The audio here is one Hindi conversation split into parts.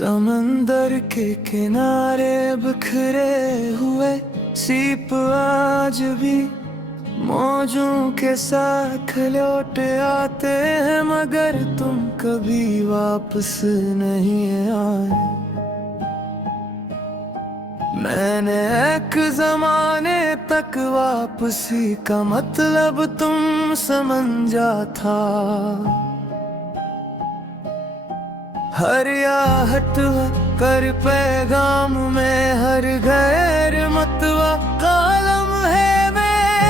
समंदर के किनारे बिखरे हुए सीप आज भी मौजों के साथ लौट आते हैं, मगर तुम कभी वापस नहीं आए। मैंने एक जमाने तक वापसी का मतलब तुम समझा था। हर आहट कर पैगाम में हर गैर मतवा कालम है मैं।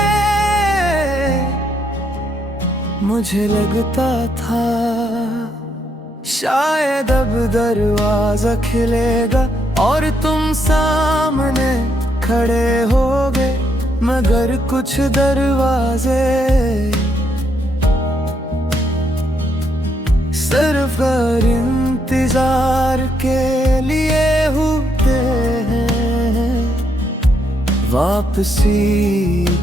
मुझे लगता था शायद अब दरवाजा खिलेगा और तुम सामने खड़े होगे, मगर कुछ दरवाजे सिर्फ इंतजार के लिए होते हैं, वापसी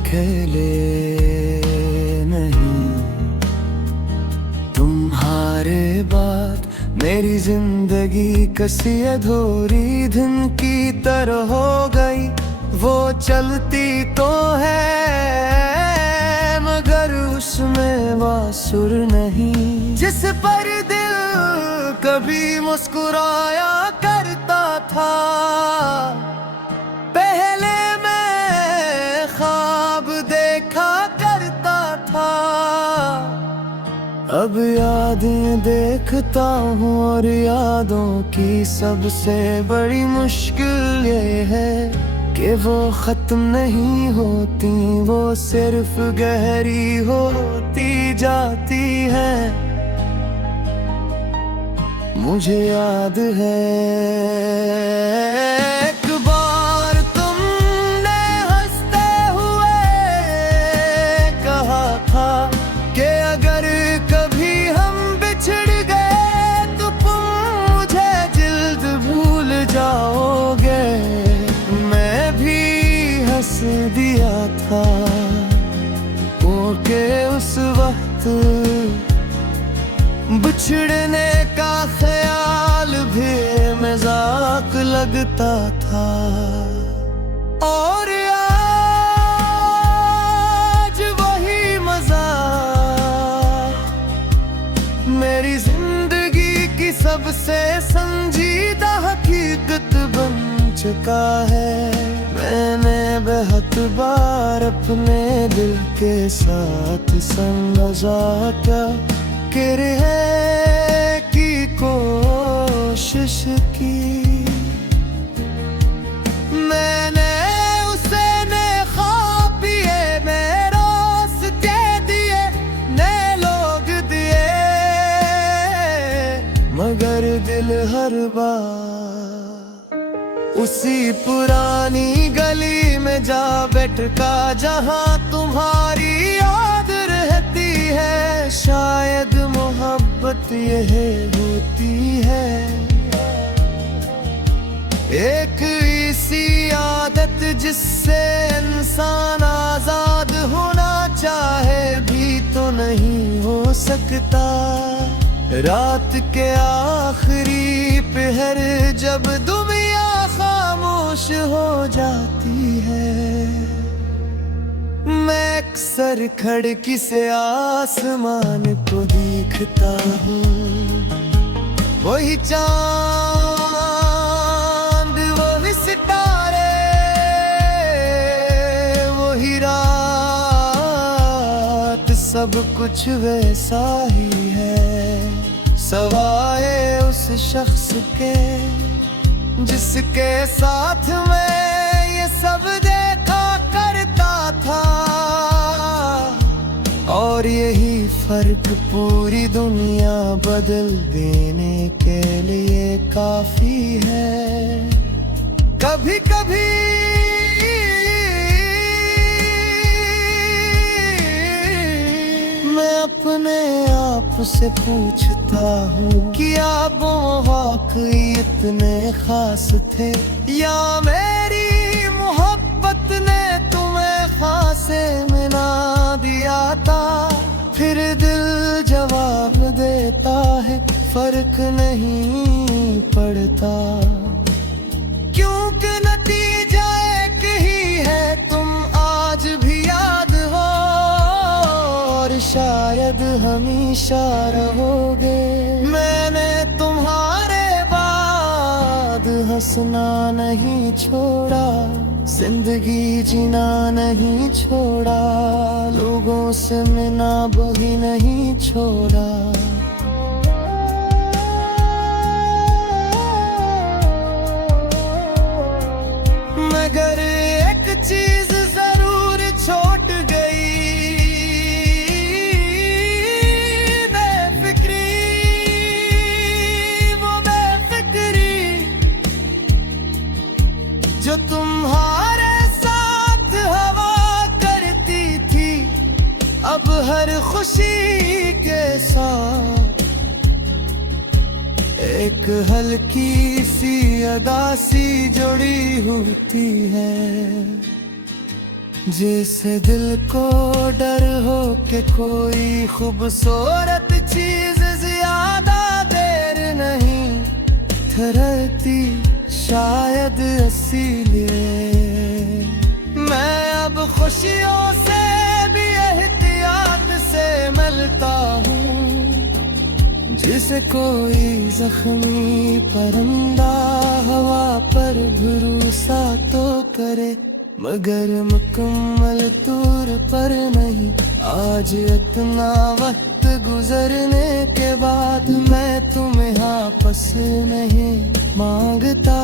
के लिए नहीं। तुम्हारे बाद मेरी जिंदगी कसी अधूरी धुन की तरह हो गई। वो चलती तो है मगर उसमें वो सुर नहीं जिस पर दिल कभी मुस्कुराया करता था। पहले मैं ख्वाब देखा करता था, अब यादें देखता हूँ और यादों की सबसे बड़ी मुश्किल ये है कि वो खत्म नहीं होती, वो सिर्फ गहरी होती जाती है। मुझे याद है एक बार तुमने हंसते हुए कहा था कि अगर कभी हम बिछड़ गए तो तुम मुझे जल्द भूल जाओगे। मैं भी हंस दिया था क्योंकि उस वक्त बिछड़ने का ख्याल भी मजाक लगता था। और आज वही मजाक मेरी जिंदगी की सबसे संजीदा हकीकत बन चुका है। मैंने बहुत बार अपने दिल के साथ समझा क्या कर है की कोशिश की। मैंने उसे ने ख्वाब दिए, मैं रास्ते दिए, नए लोग दिए, मगर दिल हर बार उसी पुरानी गली में जा बैठा जहां तुम्हारी याद रहती है। शायद मोहब्बत यह होती है, एक ऐसी आदत जिससे इंसान आजाद होना चाहे भी तो नहीं हो सकता। रात के आखिरी पहर जब दुनिया खामोश हो जाती है, मैं अक्सर खिड़की से आसमान को देखता हूँ। वही चांद, वही सितारे, वही रात, सब कुछ वैसा ही है सवाए उस शख्स के जिसके साथ मैं ये सब देखा करता था। और यही फर्क पूरी दुनिया बदल देने के लिए काफी है। कभी कभी मैं अपने आप से पूछता हूँ कि आप वाकई इतने खास थे या मेरी मोहब्बत ने तुम्हें खासे मिला दिया था। फिर दिल जवाब देता है फर्क नहीं पड़ता। हमेशा रहोगे। मैंने तुम्हारे बाद हंसना नहीं छोड़ा, जिंदगी जीना नहीं छोड़ा, लोगों से मिलना भी नहीं छोड़ा। मगर एक चीज जरूर छूट गई, बेफिक्री, वो बेफिक्री जो तुम्हारे साथ हवा करती थी। अब हर खुशी के साथ एक हल्की सी अदा सी जुड़ी होती है, जिसे दिल को डर हो के कोई खूबसूरत चीज ज्यादा देर नहीं ठहरती, शायद इसीलिए मैं अब खुशियों से भी एहतियात से मिलता हूँ। जिसे कोई जख्मी परिंदा हवा पर भरोसा तो करे, मगर मुकम्मल तौर पर नहीं। आज इतना वक्त गुजरने के बाद मैं तुम्हें वापस नहीं मांगता।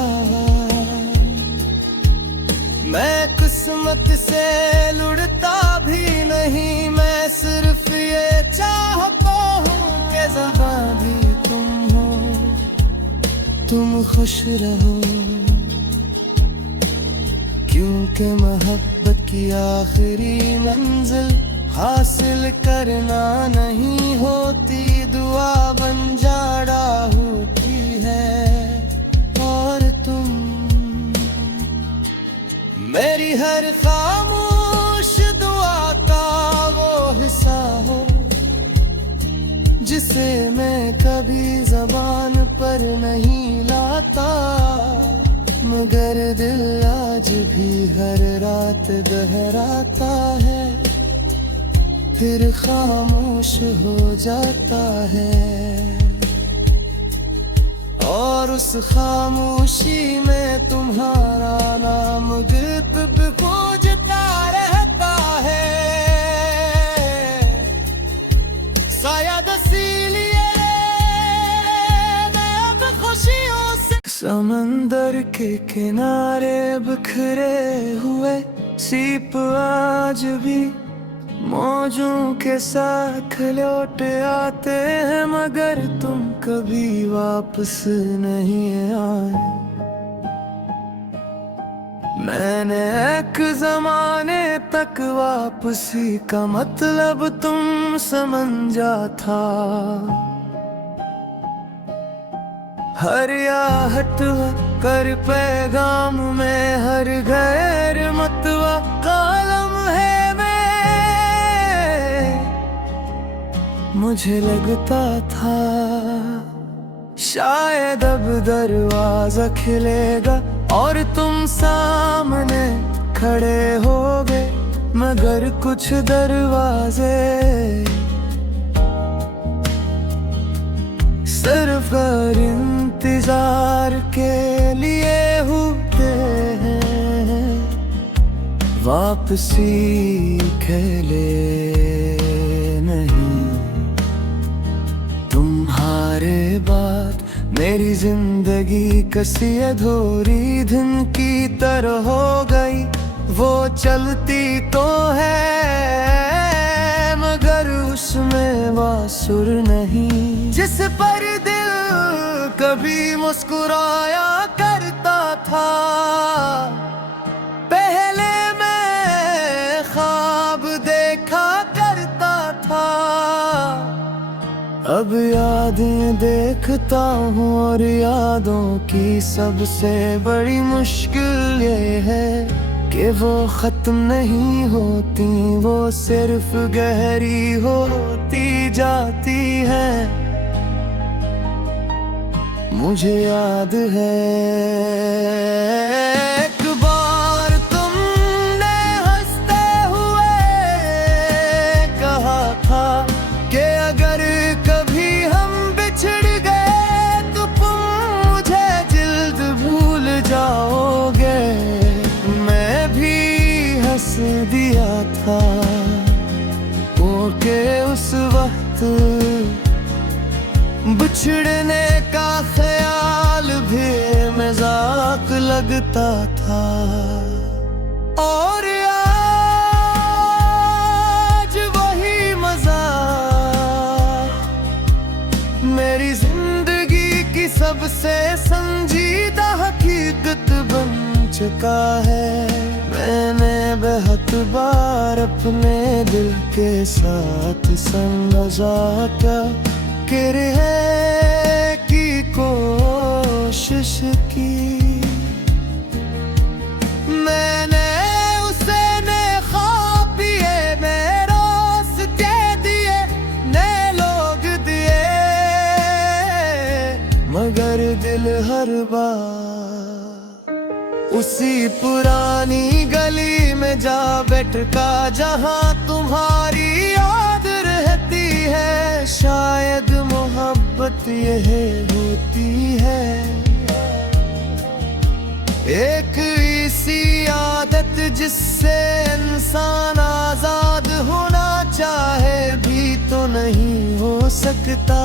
मैं किस्मत से लुढ़ता भी नहीं, मैं सिर्फ ये चाहता हूँ कि ज़िंदा भी तुम हो, तुम खुश रहो। क्योंकि मोहब्बत की आखिरी मंजिल हासिल करना नहीं होती, दुआ बन जाड़ा होती है। और तुम मेरी हर खामोश दुआ का वो हिस्सा हो, जिसे मैं कभी ज़बान पर नहीं लाता, मगर दिल आज भी हर रात दोहराता है, फिर खामोश हो जाता है। और उस खामोशी में तुम्हारा नाम गिरद गूंजता रहता है, शायद इसीलिए मैं अब खुशियों से। समंदर के किनारे बिखरे हुए सीप आज भी मौजों के साथ लौट आते हैं, मगर तुम कभी वापस नहीं आए। मैंने एक जमाने तक वापसी का मतलब तुम समझा था, हर आहट कर पैगाम में हर गैर मतवा कालम है। मुझे लगता था शायद अब दरवाजा खिलेगा और तुम सामने खड़े होगे, मगर कुछ दरवाजे सिर्फ कर इंतजार के लिए होते हैं, वापसी खेले नहीं। तुम्हारे बाद मेरी जिंदगी कसी अधूरी धुन की तरह हो गई। वो चलती तो है मगर उसमें वो सुर नहीं, जिस पर दिल कभी मुस्कुराया करता था। पहले मैं ख्वाब देखा करता था, अब यादें देखता हूँ और यादों की सबसे बड़ी मुश्किल ये है कि वो खत्म नहीं होती, वो सिर्फ गहरी होती जाती है। मुझे याद है एक बार तुमने हंसते हुए कहा था कि अगर था वो के उस वक्त बिछड़ने का ख्याल भी मजाक लगता था। और आज वही मजाक मेरी जिंदगी की सबसे संजीदा हकीकत बन चुका है। मैंने बेहद बार अपने दिल के साथ समझा क्या है की कोशिश की। मैंने उसे ने ख्वाब दिए, मैं रास्ते दिए, नए लोग दिए, मगर दिल हर बार उसी पुरानी गली में जा बैठा जहां तुम्हारी याद रहती है। शायद मोहब्बत यह होती है, एक ऐसी आदत जिससे इंसान आजाद होना चाहे भी तो नहीं हो सकता।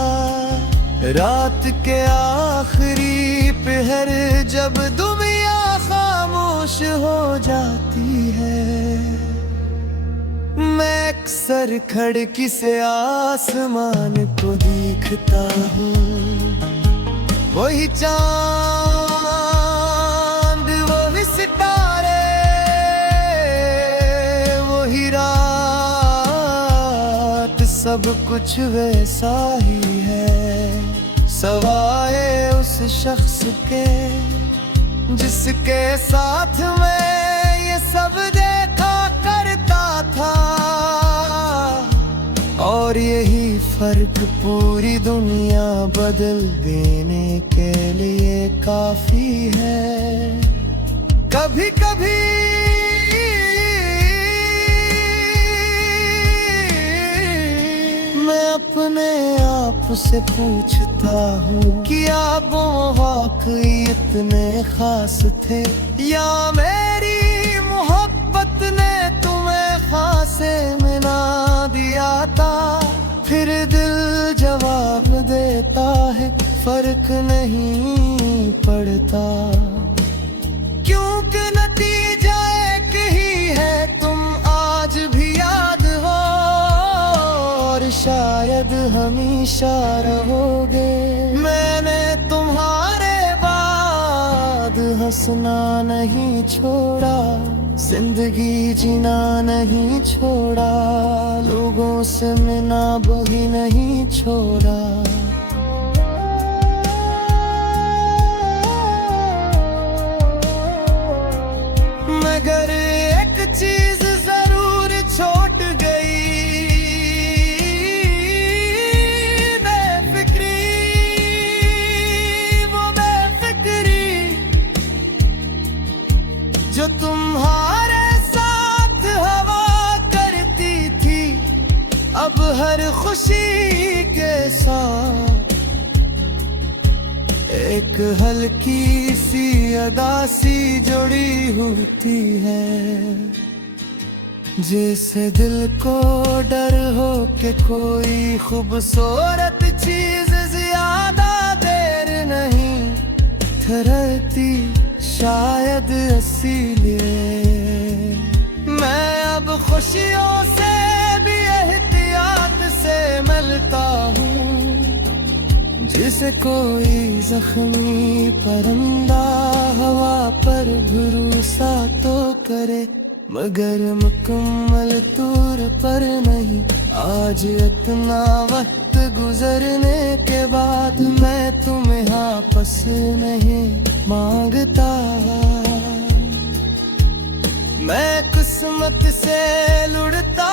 रात के आखिरी पहर जब दुनिया खामोश हो जाती है, मैं अक्सर खिड़की से आसमान को देखता हूँ। वही चांद, वही सितारे, वही रात, सब कुछ वैसा ही है सवाए उस शख्स के जिसके साथ मैं ये सब देखा करता था। और यही फर्क पूरी दुनिया बदल देने के लिए काफी है। कभी कभी मैं अपने आप से पूछता हूँ कि आप वो वाकई इतने खास थे या मेरी मोहब्बत ने तुम्हें खासे मिला दिया था। फिर दिल जवाब देता है फर्क नहीं पड़ता, क्योंकि नतीजा एक ही है, तुम आज भी याद हो और शायद हमेशा रहोगे। मैंने तुम्हारे बाद हंसना नहीं छोड़ा, जिंदगी जीना नहीं छोड़ा, लोगों से मिलना भी नहीं छोड़ा। मगर एक चीज जरूर छूट गई, बेफिक्री, वो बेफिक्री जो तुम्हारे साथ हवा करती थी। अब हर खुशी के साथ एक हल्की सी अदा सी जुड़ी होती है, जैसे दिल को डर हो के कोई खूबसूरत चीज ज्यादा देर नहीं ठहरती। शायद इसीलिए मैं अब खुशियों से भी एहतियात से मिलता हूँ, जिसे कोई जख्मी परिंदा हवा पर भरोसा तो करे, मगर मुकम्मल तौर पर नहीं। आज इतना वक्त गुजरने के बाद मैं तुम्हें आपस नहीं मांगता। मैं किस्मत से लुढ़ता